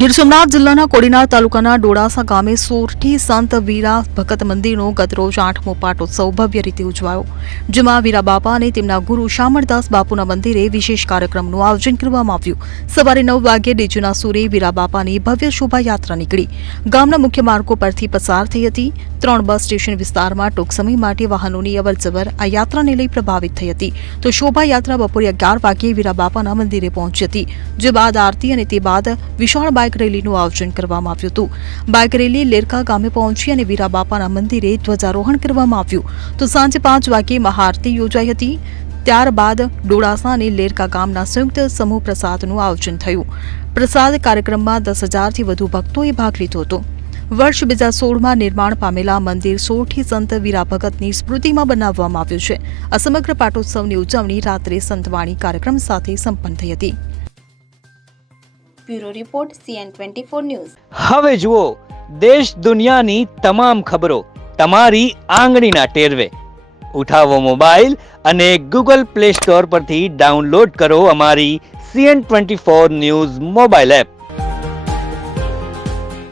ગીર સોમનાથ જિલ્લાના કોડીનાર તાલુકાના ડોડાસા ગામે સોરઠી સંત વીરા ભગત મંદિરનો ગતરોજ 8મો પાટોત્સવ ભવ્ય રીતે ઉજવાયો, જેમાં વીરા બાપા અને તેમના ગુરુ શામળદાસ બાપુના મંદિરે વિશેષ કાર્યક્રમનું આયોજન કરવામાં આવ્યું। સવારે 9 વાગ્યે ડીજેના સુરે વીરા બાપાની ભવ્ય શોભાયાત્રા નીકળી ગામના મુખ્ય માર્ગો પરથી પસાર થઈ હતી। 3 બસ સ્ટેશન વિસ્તારમાં ટૂંક સમય માટે વાહનોની અવરજવર આ યાત્રાને લઈ પ્રભાવિત થઈ હતી, તો શોભાયાત્રા બપોરે 11 વાગ્યે વીરા બાપાના મંદિરે પહોંચી હતી, જે બાદ આરતી અને તે બાદ વિશાળ બાઇક રેલીનું આયોજન કરવામાં આવ્યું હતું। બાઇક રેલી લેરકા ગામે પહોંચી અને વીરા બાપાના મંદિરે ધ્વજારોહણ કરવામાં આવ્યું, તો સાંજે 5 વાગ્યે મહાઆરતી યોજાઈ હતી। ત્યારબાદ ડોડાસા અને લેરકા ગામના સંયુક્ત સમૂહ પ્રસાદનું આયોજન થયું। પ્રસાદ કાર્યક્રમમાં 10,000થી વધુ ભક્તોએ ભાગ લીધો હતો। વર્ષ 2016માં નિર્માણ પામેલા મંદિર સોરઠી સંત વીરા ભગતની સ્મૃતિમાં બનાવવામાં આવ્યું છે। આ સમગ્ર પાટોત્સવની ઉજવણી રાત્રે સંતવાણી કાર્યક્રમ સાથે સંપન્ન થઈ હતી। Bureau report CN24 news. હવે જુઓ દેશ દુનિયાની તમામ ખબરો તમારી આંગળીના ટેરવે। ઉઠાવો મોબાઈલ અને Google Play Store પરથી ડાઉનલોડ કરો અમારી CN24 ન્યૂઝ મોબાઈલ એપ।